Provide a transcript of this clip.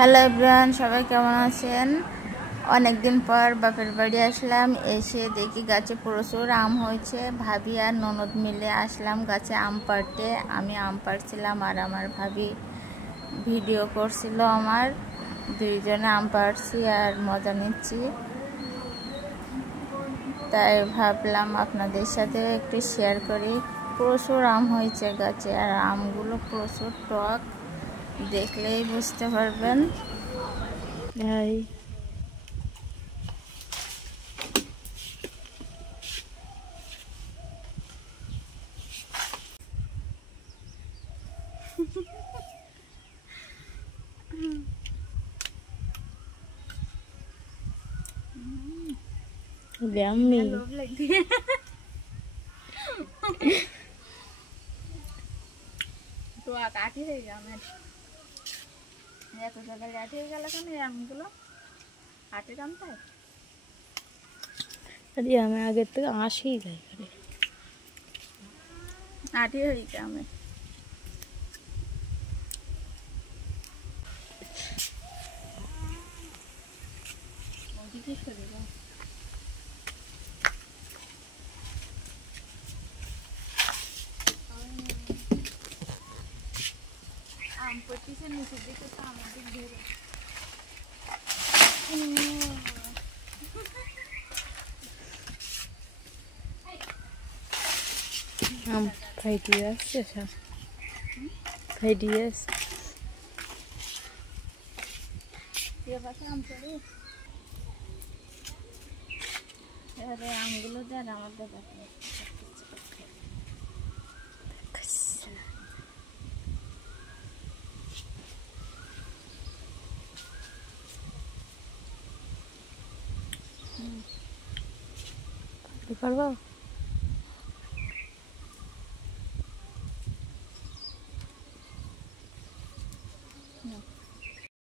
Hello everyone, সবাই কেমন আছেন? অনেক দিন পর বাপের বাড়ি আসলাম। এসে দেখি গাছে প্রচুর আম হয়েছে। ভাবি আর ননদ মিলে আসলাম গাছে আম পাড়তে। আমি আম পাড়ছিলাম আর আমার ভাবি ভিডিও করছিল। আমার দুইজনে আম পাড়ছি আর মজা নিচ্ছি, তাই ভাবলাম আপনাদের সাথে একটু শেয়ার করি। প্রচুর আম হয়েছে গাছে আর আমগুলো প্রচুর টক, দেখলেই বুঝতে পারবেন। Yummy. তো কাঠি হয়ে যাবে, এত জায়গায় লাঠি হয়ে গেল কেন? আমগুলো হাটে টানতে अरे हमें आगे तक आश ही गए আঠি হয়ে যাবে। আম পড়তেছে নিচের দিকে, তো আমাদের ধরে हम ideas जैसा ideas ये बस आम पड़े। अरे আমগুলো যা আমাদের দেখে करवा